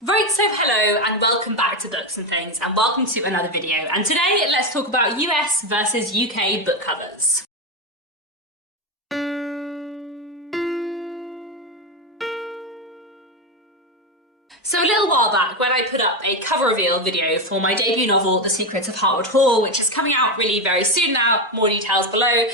Right, so hello and welcome back to Books and Things, and welcome to another video. And today let's talk about US versus UK book covers. So a little while back, when I put up a cover reveal video for my debut novel, The Secrets of Hartwood Hall, which is coming out really very soon now, more details below,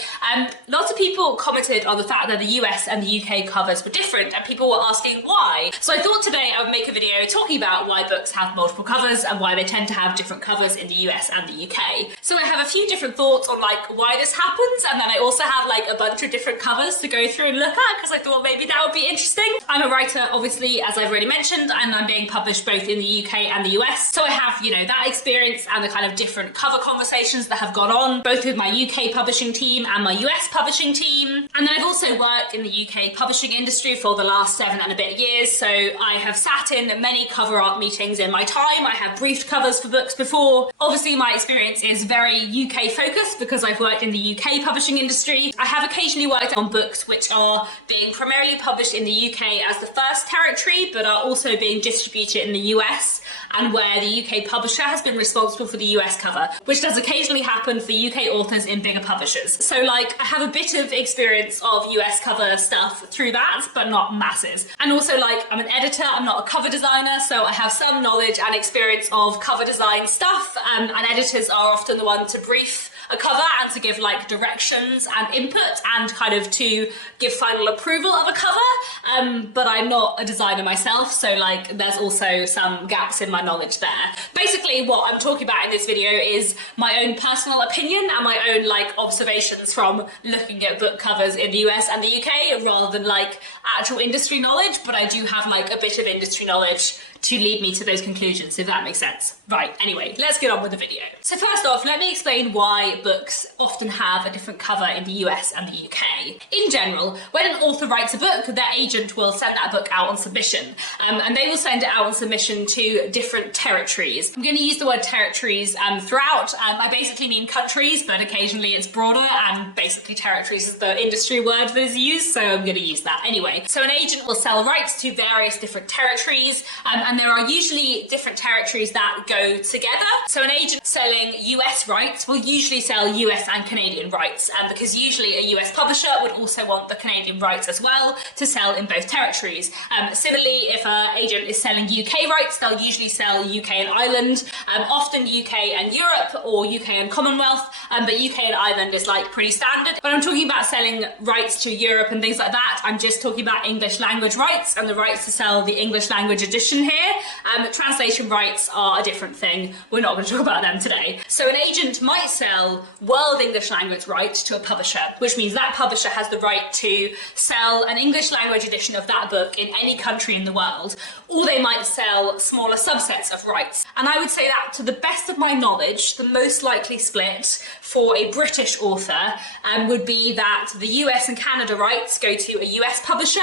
lots of people commented on the fact that the US and the UK covers were different, and people were asking why. So I thought today I would make a video talking about why books have multiple covers and why they tend to have different covers in the US and the UK. So I have a few different thoughts on why this happens, and then I also have a bunch of different covers to go through and look at, because I thought maybe that would be interesting. I'm a writer, obviously, as I've already mentioned, and I'm being published both in the UK and the US. So I have, that experience and the kind of different cover conversations that have gone on, both with my UK publishing team and my US publishing team. And then I've also worked in the UK publishing industry for the last 7 and a bit years. So I have sat in many cover art meetings in my time. I have briefed covers for books before. Obviously, my experience is very UK focused because I've worked in the UK publishing industry. I have occasionally worked on books which are being primarily published in the UK as the first territory, but are also being distributed in the US, and where the UK publisher has been responsible for the US cover, which does occasionally happen for UK authors in bigger publishers. So I have a bit of experience of US cover stuff through that, but not masses. And also I'm an editor, I'm not a cover designer, so I have some knowledge and experience of cover design stuff, and editors are often the one to brief a cover and to give directions and input and kind of to give final approval of a cover, but I'm not a designer myself, so there's also some gaps in my knowledge there. Basically what I'm talking about in this video is my own personal opinion and my own observations from looking at book covers in the US and the UK rather than actual industry knowledge, but I do have a bit of industry knowledge to lead me to those conclusions, if that makes sense. Right, anyway, let's get on with the video. So first off, let me explain why books often have a different cover in the US and the UK. In general, when an author writes a book, their agent will send that book out on submission, and they will send it out on submission to different territories. I'm going to use the word territories throughout. I basically mean countries, but occasionally it's broader, and basically territories is the industry word that is used, so I'm going to use that anyway. So an agent will sell rights to various different territories, and there are usually different territories that go together. So an agent selling US rights will usually sell US and Canadian rights, because usually a US publisher would also want the Canadian rights as well to sell in both territories. Similarly, if an agent is selling UK rights, they'll usually sell UK and Ireland, often UK and Europe or UK and Commonwealth, but UK and Ireland is pretty standard. When I'm talking about selling rights to Europe and things like that, I'm just talking about English language rights and the rights to sell the English language edition here. Translation rights are a different thing. We're not going to talk about them today. So an agent might sell world English language rights to a publisher, which means that publisher has the right to sell an English language edition of that book in any country in the world, or they might sell smaller subsets of rights. And I would say that, to the best of my knowledge, the most likely split for a British author would be that the US and Canada rights go to a US publisher,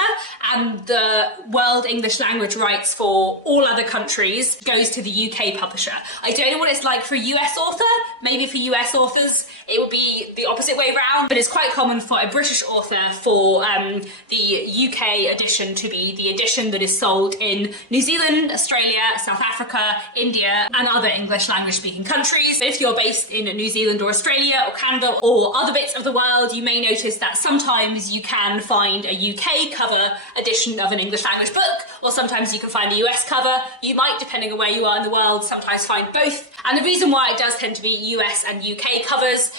and the world English language rights for all other countries goes to the UK publisher. I don't know what it's like for a US author. Maybe for US authors it would be the opposite way around, but it's quite common for a British author for the UK edition to be the edition that is sold in New Zealand, Australia, South Africa, India, and other English language speaking countries. If you're based in New Zealand or Australia or Canada or other bits of the world, you may notice that sometimes you can find a UK cover edition of an English language book, or sometimes you can find a US cover. You might, depending on where you are in the world, sometimes find both. And the reason why it does tend to be US and UK covers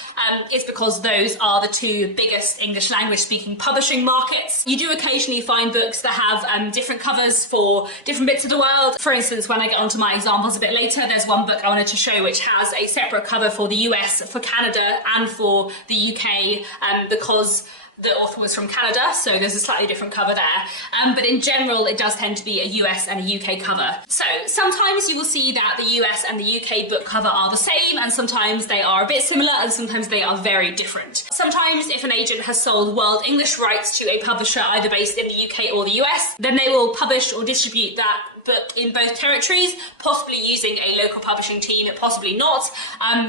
is because those are the two biggest English language speaking publishing markets. You do occasionally find books that have different covers for different bits of the world. For instance, when I get onto my examples a bit later, there's one book I wanted to show which has a separate cover for the US, for Canada, and for the UK, because the author was from Canada, so there's a slightly different cover there. But in general, it does tend to be a US and a UK cover. So sometimes you will see that the US and the UK book cover are the same, and sometimes they are a bit similar, and sometimes they are very different. Sometimes if an agent has sold world English rights to a publisher either based in the UK or the US, then they will publish or distribute that book in both territories, possibly using a local publishing team, possibly not.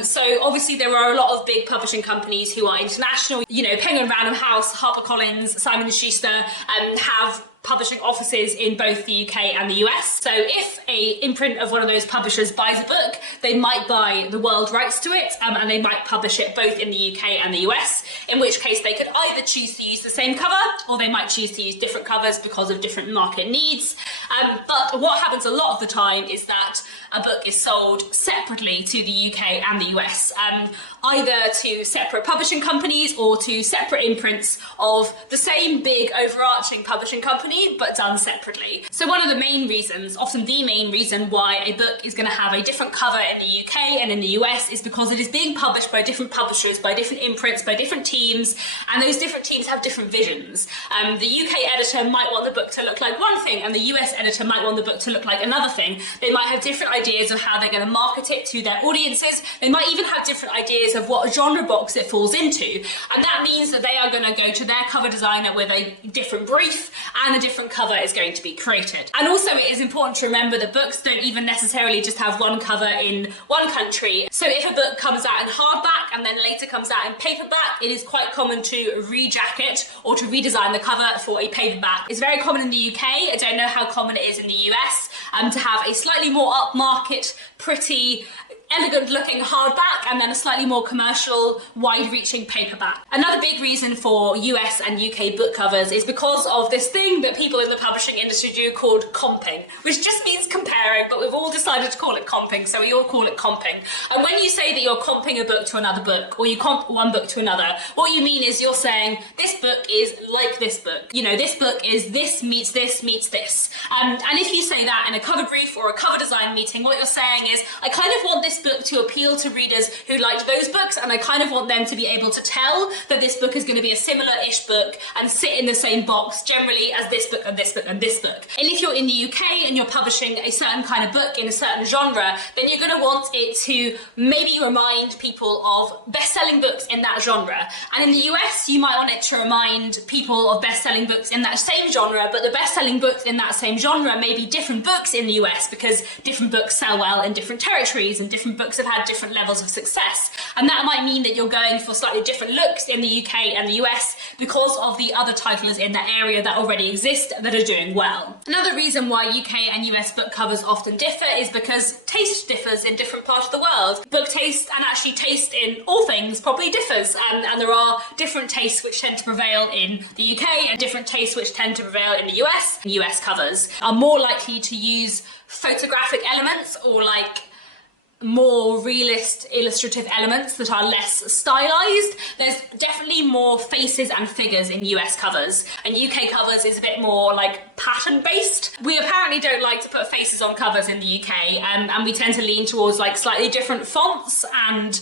So obviously there are a lot of big publishing companies who are international. Penguin Random House, HarperCollins, Simon & Schuster have publishing offices in both the UK and the US. So if a imprint of one of those publishers buys a book, they might buy the world rights to it, and they might publish it both in the UK and the US, in which case they could either choose to use the same cover, or they might choose to use different covers because of different market needs. But what happens a lot of the time is that a book is sold separately to the UK and the US, either to separate publishing companies or to separate imprints of the same big overarching publishing company, but done separately. So one of the main reasons, often the main reason, why a book is going to have a different cover in the UK and in the US is because it is being published by different publishers, by different imprints, by different teams, and those different teams have different visions. The UK editor might want the book to look like one thing, and the US editor might want the book to look like another thing. They might have different ideas of how they're going to market it to their audiences. They might even have different ideas of what genre box it falls into, and that means that they are going to go to their cover designer with a different brief, and a different cover is going to be created. And also it is important to remember that books don't even necessarily just have one cover in one country. So if a book comes out in hardback and then later comes out in paperback, it is quite common to rejacket or to redesign the cover for a paperback. It's very common in the UK. I don't know how common it is in the US, to have a slightly more upmarket, pretty, elegant looking hardback and then a slightly more commercial, wide-reaching paperback. Another big reason for US and UK book covers is because of this thing that people in the publishing industry do called comping, which just means comparing, but we've all decided to call it comping, so we all call it comping. And when you say that you're comping a book to another book, or you comp one book to another, what you mean is you're saying this book is like this book. You know, this book is this meets this meets this. And if you say that in a cover brief or a cover design meeting, what you're saying is, I kind of want this book to appeal to readers who liked those books, and I kind of want them to be able to tell that this book is going to be a similar-ish book and sit in the same box generally as this book and this book and this book. And if you're in the UK and you're publishing a certain kind of book in a certain genre, then you're going to want it to maybe remind people of best-selling books in that genre. And in the US, you might want it to remind people of best-selling books in that same genre, but the best-selling books in that same genre may be different books in the US because different books sell well in different territories and different books have had different levels of success. And that might mean that you're going for slightly different looks in the UK and the US because of the other titles in that area that already exist that are doing well. Another reason why UK and US book covers often differ is because taste differs in different parts of the world. Book taste, and actually taste in all things, probably differs, and there are different tastes which tend to prevail in the UK and different tastes which tend to prevail in the US. US covers are more likely to use photographic elements or like more realist illustrative elements that are less stylized. There's definitely more faces and figures in US covers, and UK covers is a bit more like pattern based. We apparently don't like to put faces on covers in the UK, and we tend to lean towards like slightly different fonts and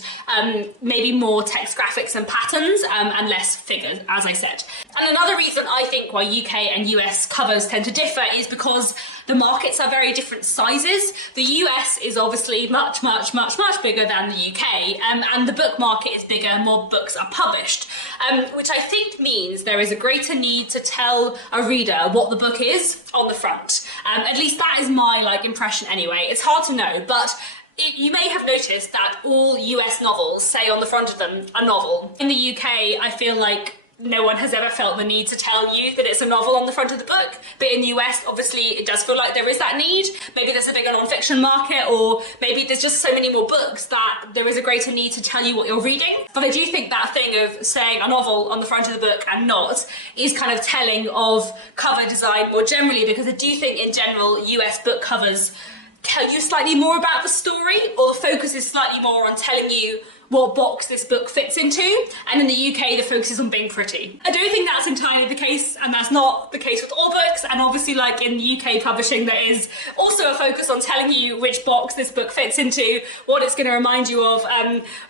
maybe more text graphics and patterns and less figures, as I said. And another reason I think why UK and US covers tend to differ is because the markets are very different sizes. The US is obviously much bigger than the UK, and the book market is bigger, more books are published, which I think means there is a greater need to tell a reader what the book is on the front. At least that is my impression anyway. It's hard to know, but you may have noticed that all US novels say on the front of them a novel. In the UK, I feel like no one has ever felt the need to tell you that it's a novel on the front of the book. But in the US, obviously, it does feel like there is that need. Maybe there's a bigger non-fiction market, or maybe there's just so many more books that there is a greater need to tell you what you're reading. But I do think that thing of saying a novel on the front of the book and not is kind of telling of cover design more generally, because I do think in general, US book covers tell you slightly more about the story, or the focus is slightly more on telling you what box this book fits into, and in the UK the focus is on being pretty. I don't think that's entirely the case, and that's not the case with all books, and obviously in the UK publishing there is also a focus on telling you which box this book fits into, what it's going to remind you of,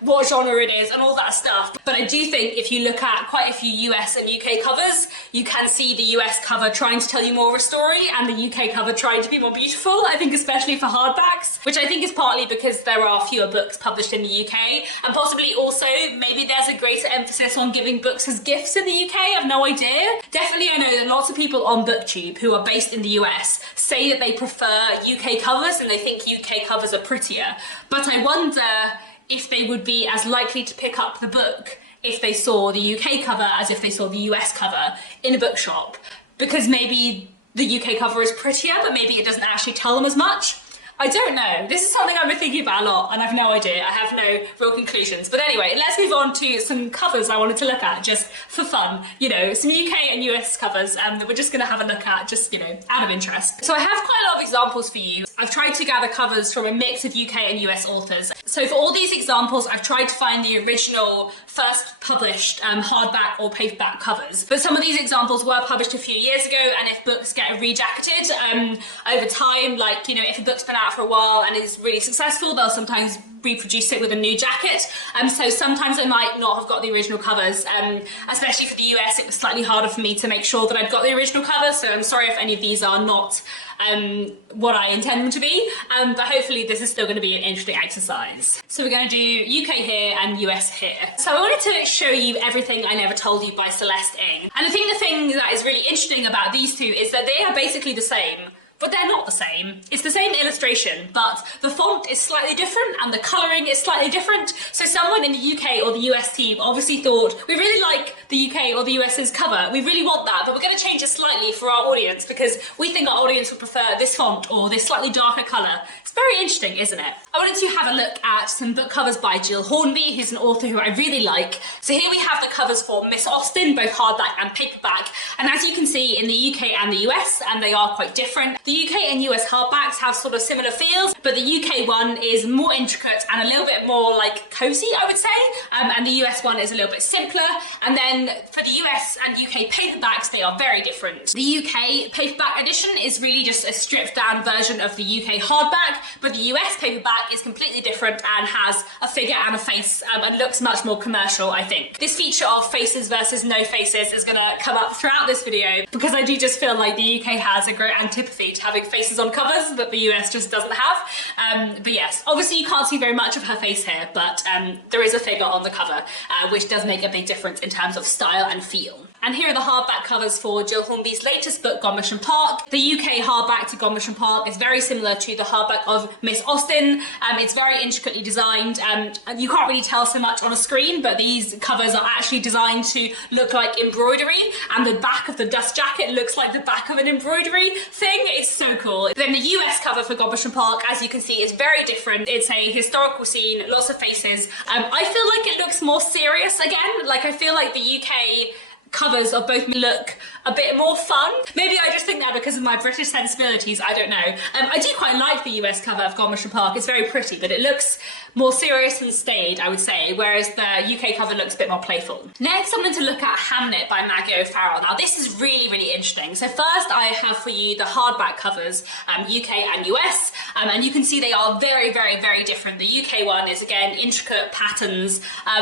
what genre it is, and all that stuff. But I do think if you look at quite a few US and UK covers, you can see the US cover trying to tell you more of a story and the UK cover trying to be more beautiful, I think especially for hardbacks, which I think is partly because there are fewer books published in the UK, and possibly also maybe there's a greater emphasis on giving books as gifts in the UK. I have no idea. Definitely I know that lots of people on BookTube who are based in the US say that they prefer UK covers and they think UK covers are prettier, but I wonder if they would be as likely to pick up the book if they saw the UK cover as if they saw the US cover in a bookshop, because maybe the UK cover is prettier, but maybe it doesn't actually tell them as much. I don't know. This is something I've been thinking about a lot and I have no idea. I have no real conclusions. But anyway, let's move on to some covers I wanted to look at just for fun. You know, some UK and US covers that we're just going to have a look at just, you know, out of interest. So I have quite a lot of examples for you. I've tried to gather covers from a mix of UK and US authors. So for all these examples, I've tried to find the original first published hardback or paperback covers. But some of these examples were published a few years ago, and if books get rejacketed over time, like, you know, if a book's been out for a while and is really successful, they'll sometimes reproduce it with a new jacket. So sometimes I might not have got the original covers, especially for the US. It was slightly harder for me to make sure that I'd got the original covers, so I'm sorry if any of these are not what I intend them to be, but hopefully this is still going to be an interesting exercise. So we're going to do UK here and US here. So I wanted to show you Everything I Never Told You by Celeste Ng. And I think the thing that is really interesting about these two is that they are basically the same, but they're not the same. It's the same illustration, but the font is slightly different and the colouring is slightly different. So someone in the UK or the US team obviously thought, we really like the UK or the US's cover, we really want that, but we're going to change it slightly for our audience because we think our audience would prefer this font or this slightly darker colour. It's very interesting, isn't it? I wanted to have a look at some book covers by Jill Hornby, who's an author who I really like. So here we have the covers for Miss Austen, both hardback and paperback. And as you can see in the UK and the US, and they are quite different, the UK and US hardbacks have sort of similar feels, but the UK one is more intricate and a little bit more like cozy, I would say, and the US one is a little bit simpler. And then for the US and UK paperbacks, they are very different. The UK paperback edition is really just a stripped down version of the UK hardback, but the US paperback is completely different and has a figure and a face and looks much more commercial, I think. This feature of faces versus no faces is going to come up throughout this video because I do just feel like the UK has a great antipathy to having faces on covers that the US just doesn't have. But yes, obviously you can't see very much of her face here, but there is a figure on the cover, which does make a big difference in terms of style and feel. And here are the hardback covers for Jill Hornby's latest book, Gone Mission Park. The UK hardback to Gone Mission Park is very similar to the hardback of Miss Austen. It's very intricately designed. You can't really tell so much on a screen, but these covers are actually designed to look like embroidery, and the back of the dust jacket looks like the back of an embroidery thing. It's so cool. Then the US cover for Gone Mission Park, as you can see, is very different. It's a historical scene, lots of faces. I feel like it looks more serious again. Like, I feel like the UK covers of both look a bit more fun. Maybe I just think that because of my British sensibilities, I don't know. I do quite like the US cover of Gone Mission Park. It's very pretty, but it looks more serious and staid, I would say, whereas the UK cover looks a bit more playful. Next, I'm going to look at Hamnet by Maggie O'Farrell. Now, this is really, really interesting. So first, I have for you the hardback covers, UK and US, and you can see they are very, very, very different. The UK one is, again, intricate patterns,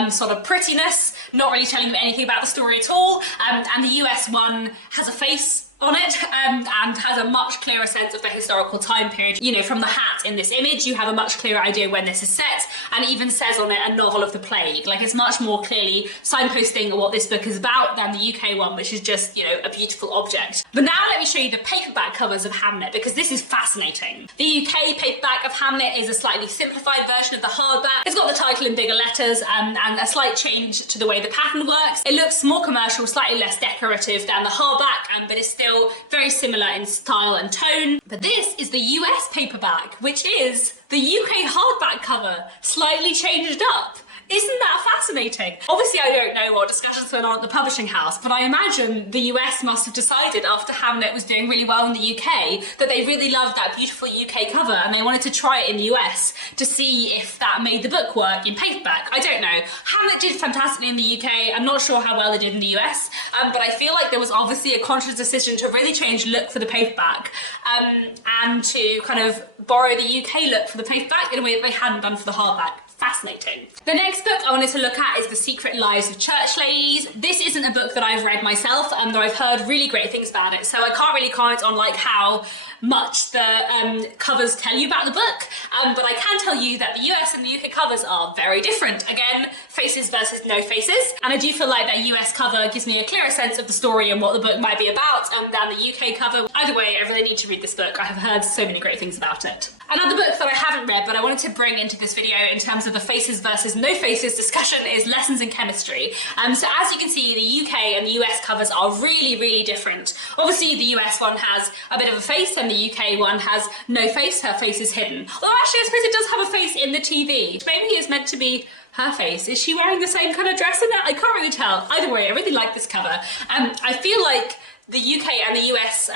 sort of prettiness, not really telling you anything about the story at all, and the US one has a face on it and has a much clearer sense of the historical time period. You know, from the hat in this image, you have a much clearer idea when this is set, and it even says on it a novel of the plague. Like, it's much more clearly signposting what this book is about than the UK one, which is just, you know, a beautiful object. But now let me show you the paperback covers of Hamnet, because this is fascinating. The UK paperback of Hamnet is a slightly simplified version of the hardback. It's got the title in bigger letters and a slight change to the way the pattern works. It looks more commercial, slightly less decorative than the hardback, but it's still very similar in style and tone. But this is the US paperback, which is the UK hardback cover, slightly changed up. Isn't that fascinating? Obviously, I don't know what discussions went on at the publishing house, but I imagine the US must have decided after Hamnet was doing really well in the UK that they really loved that beautiful UK cover and they wanted to try it in the US to see if that made the book work in paperback. I don't know. Hamnet did fantastically in the UK. I'm not sure how well it did in the US, but I feel like there was obviously a conscious decision to really change look for the paperback and to kind of borrow the UK look for the paperback in a way that they hadn't done for the hardback. Fascinating. The next book I wanted to look at is The Secret Lives of Church Ladies. This isn't a book that I've read myself, though I've heard really great things about it, so I can't really comment on like how much the covers tell you about the book, but I can tell you that the US and the UK covers are very different. Again, faces versus no faces, and I do feel like that US cover gives me a clearer sense of the story and what the book might be about than the UK cover. Either way, I really need to read this book. I have heard so many great things about it. Another book that I haven't read but I wanted to bring into this video in terms of the faces versus no faces discussion is Lessons in Chemistry. So as you can see, the UK and the US covers are really different. Obviously the US one has a bit of a face and the UK one has no face. Her face is hidden. Although actually I suppose it does have a face in the TV. Maybe it's meant to be her face. Is she wearing the same kind of dress in it? I can't really tell. Either way, I really like this cover. I feel like the UK and the US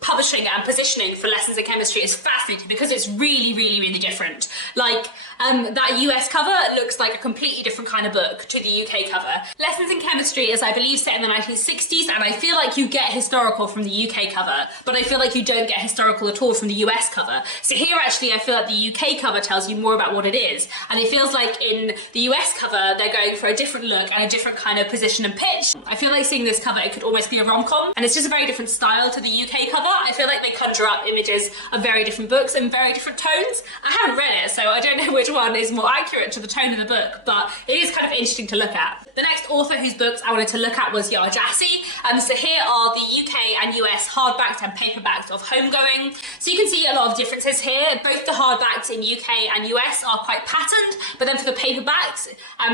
publishing and positioning for Lessons in Chemistry is fascinating because it's really different. Like, that US cover looks like a completely different kind of book to the UK cover. Lessons in Chemistry is, I believe, set in the 1960s, and I feel like you get historical from the UK cover, but I feel like you don't get historical at all from the US cover. So here, actually, I feel like the UK cover tells you more about what it is, and it feels like in the US cover, they're going for a different look and a different kind of position and pitch. I feel like seeing this cover, it could almost be a rom-com, and it's just a very different style to the UK cover. I feel like they conjure up images of very different books and very different tones. I haven't read it, so I don't know which one is more accurate to the tone of the book, but it is kind of interesting to look at. The next author whose books I wanted to look at was Yara Jassy. So here are the UK and US hardbacks and paperbacks of Homegoing. So you can see a lot of differences here. Both the hardbacks in UK and US are quite patterned, but then for the paperbacks,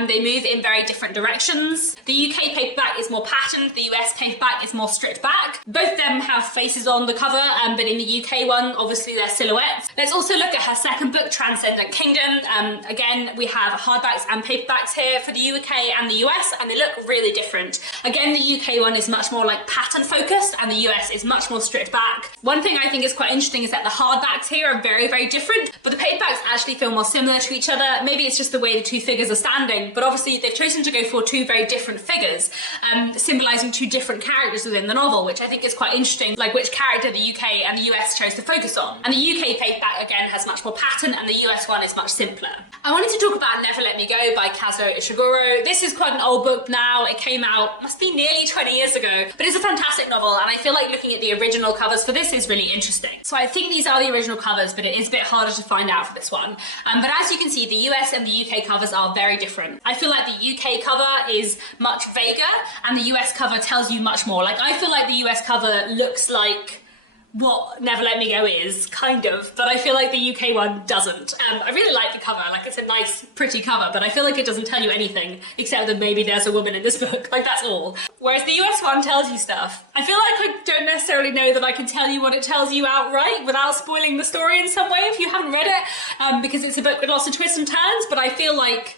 they move in very different directions. The UK paperback is more patterned, the US paperback is more stripped back. Both of them have faces on the cover, but in the UK one, obviously they're silhouettes. Let's also look at her second book, Transcendent Kingdom. Again, we have hardbacks and paperbacks here for the UK and the US, and they look really different. Again, the UK one is much more like pattern focused, and the US is much more stripped back. One thing I think is quite interesting is that the hardbacks here are very different, but the paperbacks actually feel more similar to each other. Maybe it's just the way the two figures are standing, but obviously they've chosen to go for two very different figures, symbolising two different characters within the novel, which I think is quite interesting, like which character the UK and the US chose to focus on. And the UK paperback, again, has much more pattern, and the US one is much simpler. I wanted to talk about Never Let Me Go by Kazuo Ishiguro. This is quite an old book now. It came out, must be nearly 20 years ago, but it's a fantastic novel, and I feel like looking at the original covers for this is really interesting. So I think these are the original covers, but it is a bit harder to find out for this one. But as you can see, the US and the UK covers are very different. I feel like the UK cover is much vaguer, and the US cover tells you much more. Like, I feel like the US cover looks like what Never Let Me Go is, kind of, but I feel like the UK one doesn't. I really like the cover, like it's a nice, pretty cover, but I feel like it doesn't tell you anything, except that maybe there's a woman in this book, like that's all. Whereas the US one tells you stuff. I feel like I don't necessarily know that I can tell you what it tells you outright without spoiling the story in some way if you haven't read it, because it's a book with lots of twists and turns, but I feel like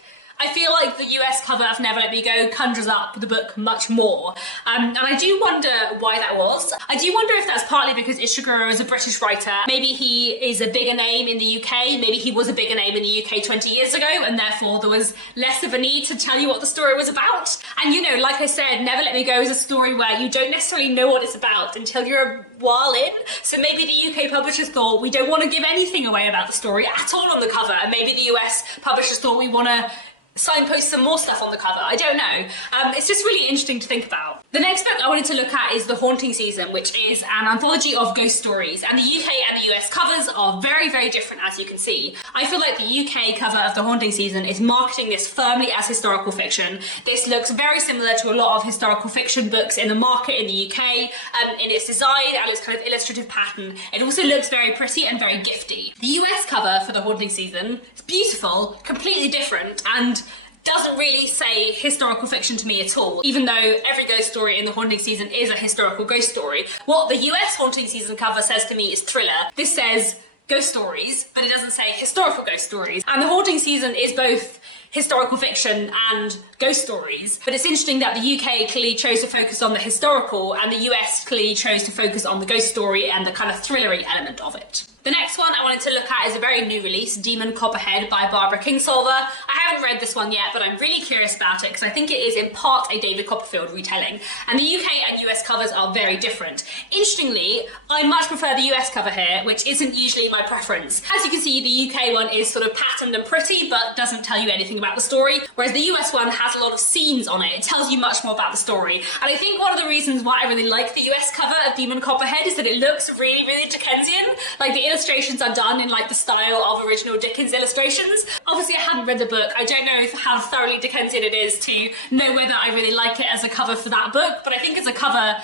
the US cover of Never Let Me Go conjures up the book much more. And I do wonder why that was. I do wonder if that's partly because Ishiguro is a British writer. Maybe he is a bigger name in the UK, maybe he was a bigger name in the UK 20 years ago, and therefore there was less of a need to tell you what the story was about. And you know, like I said, Never Let Me Go is a story where you don't necessarily know what it's about until you're a while in. So maybe the UK publishers thought, we don't want to give anything away about the story at all on the cover, and maybe the US publishers thought, we want to signpost some more stuff on the cover. I don't know. It's just really interesting to think about. The next book I wanted to look at is The Haunting Season, which is an anthology of ghost stories, and the UK and the US covers are very different, as you can see. I feel like the UK cover of The Haunting Season is marketing this firmly as historical fiction. This looks very similar to a lot of historical fiction books in the market in the UK, in its design and its kind of illustrative pattern. It also looks very pretty and very gifty. The US cover for The Haunting Season is beautiful, completely different, and doesn't really say historical fiction to me at all, even though every ghost story in The Haunting Season is a historical ghost story. What the US Haunting Season cover says to me is thriller. This says ghost stories, but it doesn't say historical ghost stories. And The Haunting Season is both historical fiction and ghost stories, but it's interesting that the UK clearly chose to focus on the historical, and the US clearly chose to focus on the ghost story and the kind of thrillery element of it. The next one I wanted to look at is a very new release, Demon Copperhead by Barbara Kingsolver. I haven't read this one yet, but I'm really curious about it because I think it is in part a David Copperfield retelling. And the UK and US covers are very different. Interestingly, I much prefer the US cover here, which isn't usually my preference. As you can see, the UK one is sort of patterned and pretty, but doesn't tell you anything about the story, whereas the US one has a lot of scenes on it. It tells you much more about the story. And I think one of the reasons why I really like the US cover of Demon Copperhead is that it looks really, really Dickensian. Like, the illustrations are done in like the style of original Dickens illustrations. Obviously, I haven't read the book. I don't know how thoroughly Dickensian it is to know whether I really like it as a cover for that book, but I think as a cover,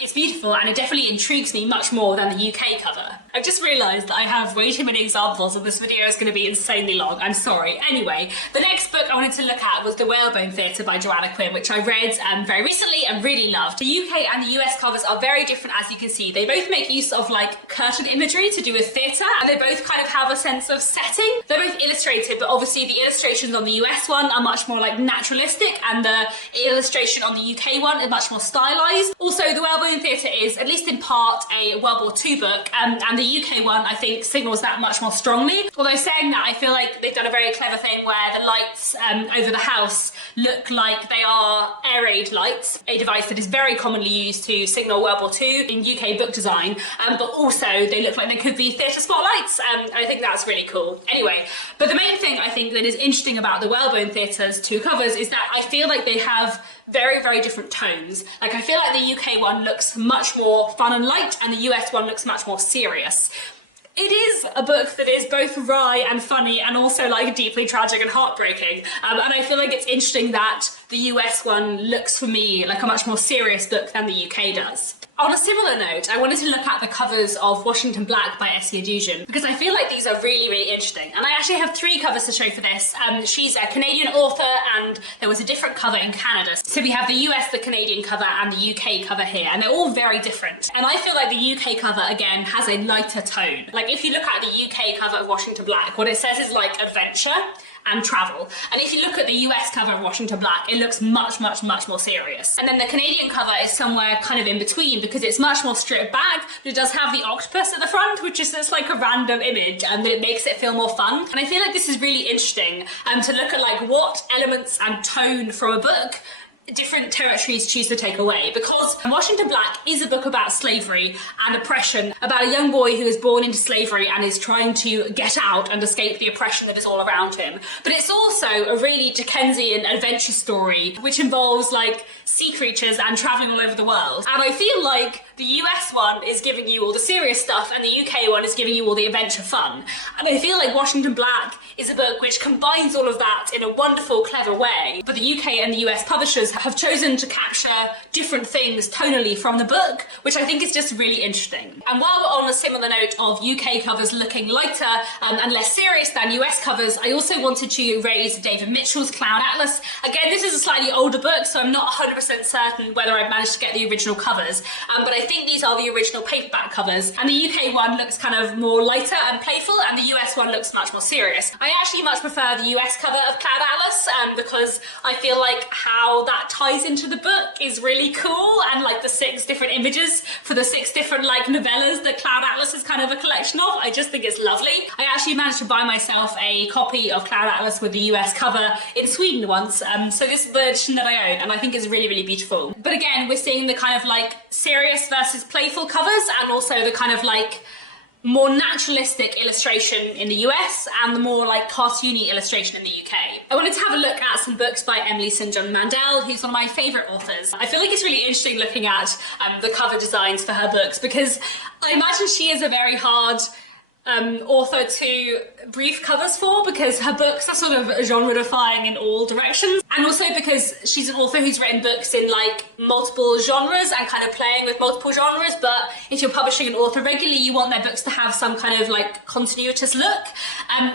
it's beautiful, and it definitely intrigues me much more than the UK cover. I've just realised that I have way too many examples, and this video is going to be insanely long. I'm sorry. Anyway, the next book I wanted to look at was The Whalebone Theatre by Joanna Quinn, which I read very recently and really loved. The UK and the US covers are very different, as you can see. They both make use of like curtain imagery to do with theatre, and they both kind of have a sense of setting. They're both illustrated, but obviously the illustrations on the US one are much more like naturalistic, and the illustration on the UK one is much more stylized. Also, The Whalebone Theatre is, at least in part, a World War II book, and the UK one, I think, signals that much more strongly. Although saying that, I feel like they've done a very clever thing where the lights over the house look like they are air raid lights, a device that is very commonly used to signal World War II in UK book design, but also they look like they could be theatre spotlights. I think that's really cool. Anyway, but the main thing I think that is interesting about the Whalebone Theatre's two covers is that I feel like they have very, very different tones. Like, I feel like the UK one looks much more fun and light, and the US one looks much more serious. It is a book that is both wry and funny, and also like deeply tragic and heartbreaking. And I feel like it's interesting that the US one looks for me like a much more serious book than the UK does. On a similar note, I wanted to look at the covers of Washington Black by Essie Adujian, because I feel like these are really, really interesting. And I actually have three covers to show for this. She's a Canadian author, and there was a different cover in Canada. So we have the US, the Canadian cover, and the UK cover here, and they're all very different. And I feel like the UK cover, again, has a lighter tone. Like, if you look at the UK cover of Washington Black, what it says is like adventure and travel. And if you look at the US cover of Washington Black, it looks much, much, much more serious. And then the Canadian cover is somewhere kind of in between, because it's much more stripped back, but it does have the octopus at the front, which is just like a random image, and it makes it feel more fun. And I feel like this is really interesting to look at like what elements and tone from a book different territories choose to take away, because Washington Black is a book about slavery and oppression, about a young boy who is born into slavery and is trying to get out and escape the oppression that is all around him. But it's also a really Dickensian adventure story, which involves like sea creatures and traveling all over the world. And I feel like the US one is giving you all the serious stuff, and the UK one is giving you all the adventure fun. And I feel like Washington Black is a book which combines all of that in a wonderful, clever way. But the UK and the US publishers have chosen to capture different things tonally from the book, which I think is just really interesting. And while we're on a similar note of UK covers looking lighter and less serious than US covers, I also wanted to raise David Mitchell's Cloud Atlas. Again, this is a slightly older book, so I'm not 100% certain whether I've managed to get the original covers, but I think these are the original paperback covers. And the UK one looks kind of more lighter and playful, and the US one looks much more serious. I actually much prefer the US cover of Cloud Atlas because I feel like how that ties into the book is really cool, and like the 6 different images for the 6 different like novellas that Cloud Atlas is kind of a collection of. I just think it's lovely. I actually managed to buy myself a copy of Cloud Atlas with the US cover in Sweden once, so this is the edition that I own, and I think it's really, really beautiful. But again, we're seeing the kind of like serious versus playful covers, and also the kind of like more naturalistic illustration in the US and the more like cartoony illustration in the UK. I wanted to have a look at some books by Emily St. John Mandel, who's one of my favourite authors. I feel like it's really interesting looking at the cover designs for her books, because I imagine she is a very hard author to brief covers for, because her books are sort of genre defying in all directions, and also because she's an author who's written books in like multiple genres and kind of playing with multiple genres. But if you're publishing an author regularly, you want their books to have some kind of like continuous look,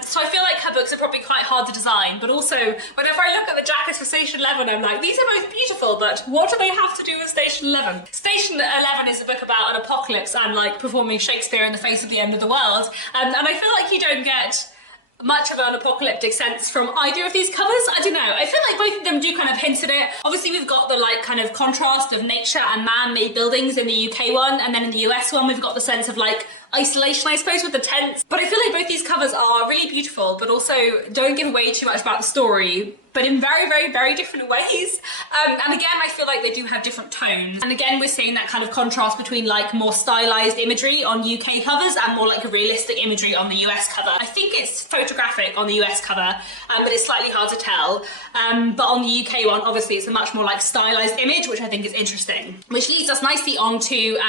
so I feel like her books are probably quite hard to design. But also, whenever I look at the jackets for Station 11, I'm like, these are both beautiful, but what do they have to do with Station 11? Station 11 is a book about an apocalypse and like performing Shakespeare in the face of the end of the world. And I feel like you don't get much of an apocalyptic sense from either of these covers. I don't know, I feel like both of them do kind of hint at it. Obviously we've got the like kind of contrast of nature and man-made buildings in the UK one, and then in the US one we've got the sense of like isolation, I suppose, with the tents. But I feel like both these covers are really beautiful, but also don't give away too much about the story, but in very, very, very different ways. And again, I feel like they do have different tones. And again, we're seeing that kind of contrast between like more stylized imagery on UK covers and more like realistic imagery on the US cover. I think it's photographic on the US cover, but it's slightly hard to tell. But on the UK one, obviously, it's a much more like stylized image, which I think is interesting. Which leads us nicely on to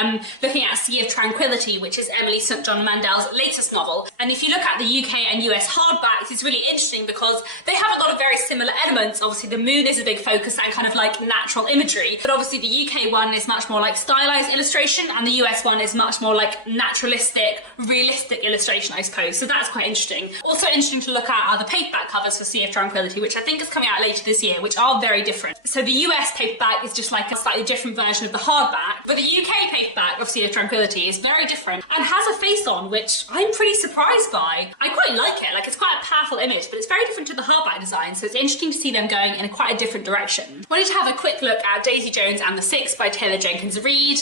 looking at Sea of Tranquility, which is Emily St. John Mandel's latest novel. And if you look at the UK and US hardbacks, it's really interesting because they have a lot of very similar elements. Obviously, the moon is a big focus and kind of like natural imagery. But obviously, the UK one is much more like stylized illustration, and the US one is much more like naturalistic, realistic illustration, I suppose. So that's quite interesting. Also interesting to look at are the paperback covers for Sea of Tranquility, which I think is coming out later this year, which are very different. So the US paperback is just like a slightly different version of the hardback, but the UK paperback of Sea of Tranquility is very different and has a face on, which I'm pretty surprised by. I quite like it. Like, it's quite a powerful image, but it's very different to the hardback design, so it's interesting to see them going in quite a different direction. Wanted to have a quick look at Daisy Jones and the Six by Taylor Jenkins Reid,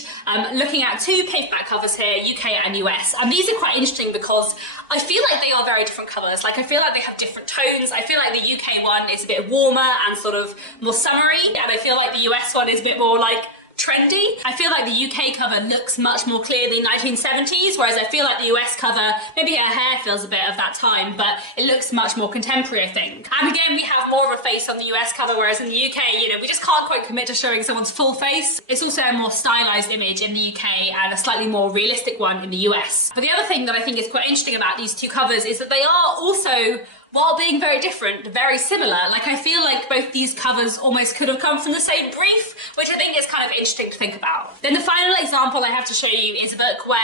looking at two paperback covers here, UK and US, and these are quite interesting because I feel like they are very different covers. Like, I feel like they have different tones. I feel like the UK one is a bit warmer and sort of more summery, and I feel like the US one is a bit more like trendy. I feel like the UK cover looks much more clearly 1970s, whereas I feel like the US cover, maybe her hair feels a bit of that time, but it looks much more contemporary, I think. And again, we have more of a face on the US cover, whereas in the UK, you know, we just can't quite commit to showing someone's full face. It's also a more stylized image in the UK and a slightly more realistic one in the US. But the other thing that I think is quite interesting about these two covers is that they are also, while being very different, very similar. Like, I feel like both these covers almost could have come from the same brief, which I think is kind of interesting to think about. Then the final example I have to show you is a book where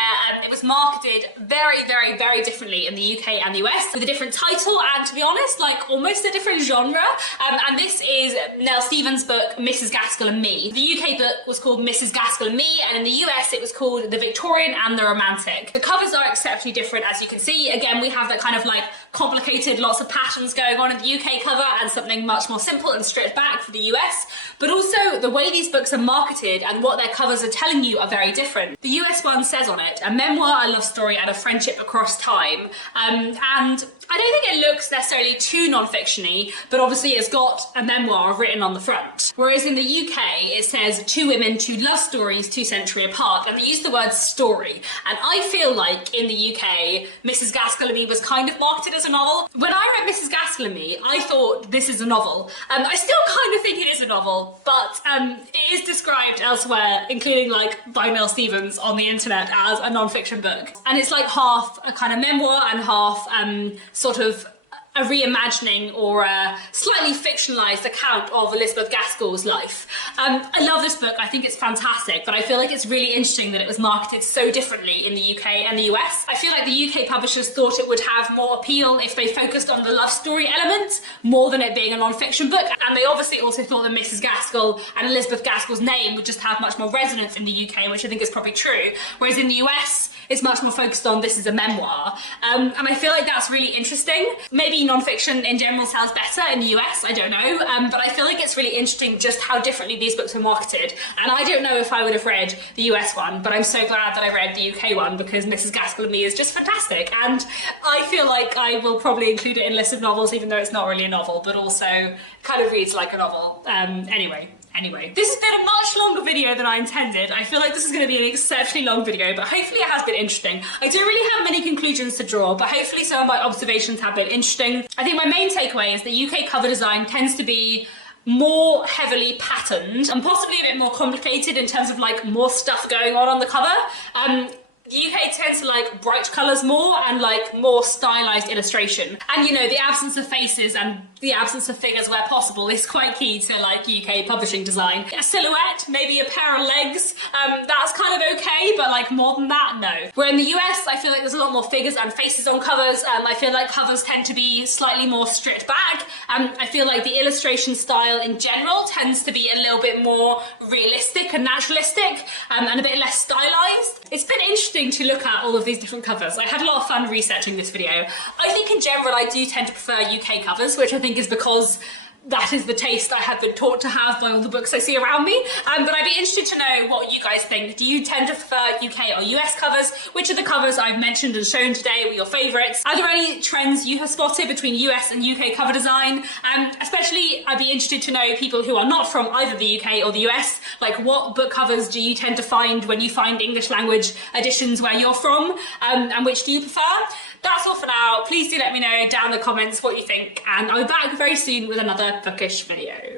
it was marketed very, very, very differently in the UK and the US, with a different title and, to be honest, like almost a different genre. And this is Nell Stevens' book, Mrs. Gaskell and Me. The UK book was called Mrs. Gaskell and Me, and in the US it was called The Victorian and the Romantic. The covers are exceptionally different, as you can see. Again, we have that kind of like complicated, lots of patterns going on in the UK cover and something much more simple and stripped back for the US, but also the way these books are marketed and what their covers are telling you are very different. The US one says on it, a memoir, a love story and a friendship across time, and I don't think it looks necessarily too non-fiction-y, but obviously it's got a memoir written on the front. Whereas in the UK, it says two women, two love stories, 2 centuries apart, and they use the word story. And I feel like in the UK, Mrs. Gaskell and Me was kind of marketed as a novel. When I read Mrs. Gaskell and Me, I thought this is a novel. I still kind of think it is a novel, but it is described elsewhere, including like by Nell Stevens on the internet, as a non-fiction book. And it's like half a kind of memoir and half sort of a reimagining or a slightly fictionalized account of Elizabeth Gaskell's life. I love this book. I think it's fantastic, but I feel like it's really interesting that it was marketed so differently in the UK and the US. I feel like the UK publishers thought it would have more appeal if they focused on the love story element more than it being a non-fiction book, and they obviously also thought that Mrs. Gaskell and Elizabeth Gaskell's name would just have much more resonance in the UK, which I think is probably true, whereas in the US it's much more focused on this is a memoir, and I feel like that's really interesting. Maybe non-fiction in general sells better in the US, I don't know, but I feel like it's really interesting just how differently these books were marketed, and I don't know if I would have read the US one, but I'm so glad that I read the UK one because Mrs. Gaskell and Me is just fantastic, and I feel like I will probably include it in a list of novels even though it's not really a novel, but also kind of reads like a novel. Anyway, this has been a much longer video than I intended. I feel like this is going to be an exceptionally long video, but hopefully it has been interesting. I don't really have many conclusions to draw, but hopefully some of my observations have been interesting. I think my main takeaway is that UK cover design tends to be more heavily patterned and possibly a bit more complicated in terms of like more stuff going on the cover. The UK tends to like bright colours more and like more stylised illustration. And you know, the absence of faces and the absence of figures where possible is quite key to like UK publishing design. A silhouette, maybe a pair of legs, that's kind of okay, but like more than that, no. Where in the US, I feel like there's a lot more figures and faces on covers. I feel like covers tend to be slightly more stripped back. I feel like the illustration style in general tends to be a little bit more realistic and naturalistic, and a bit less stylized. It's been interesting to look at all of these different covers. I had a lot of fun researching this video. I think in general I do tend to prefer UK covers, which I think is because that is the taste I have been taught to have by all the books I see around me. But I'd be interested to know what you guys think. Do you tend to prefer UK or US covers? Which of the covers I've mentioned and shown today were your favourites? Are there any trends you have spotted between US and UK cover design? Especially, I'd be interested to know people who are not from either the UK or the US, like what book covers do you tend to find when you find English language editions where you're from, and which do you prefer? That's all for now. Please do let me know down in the comments what you think, and I'll be back very soon with another bookish video.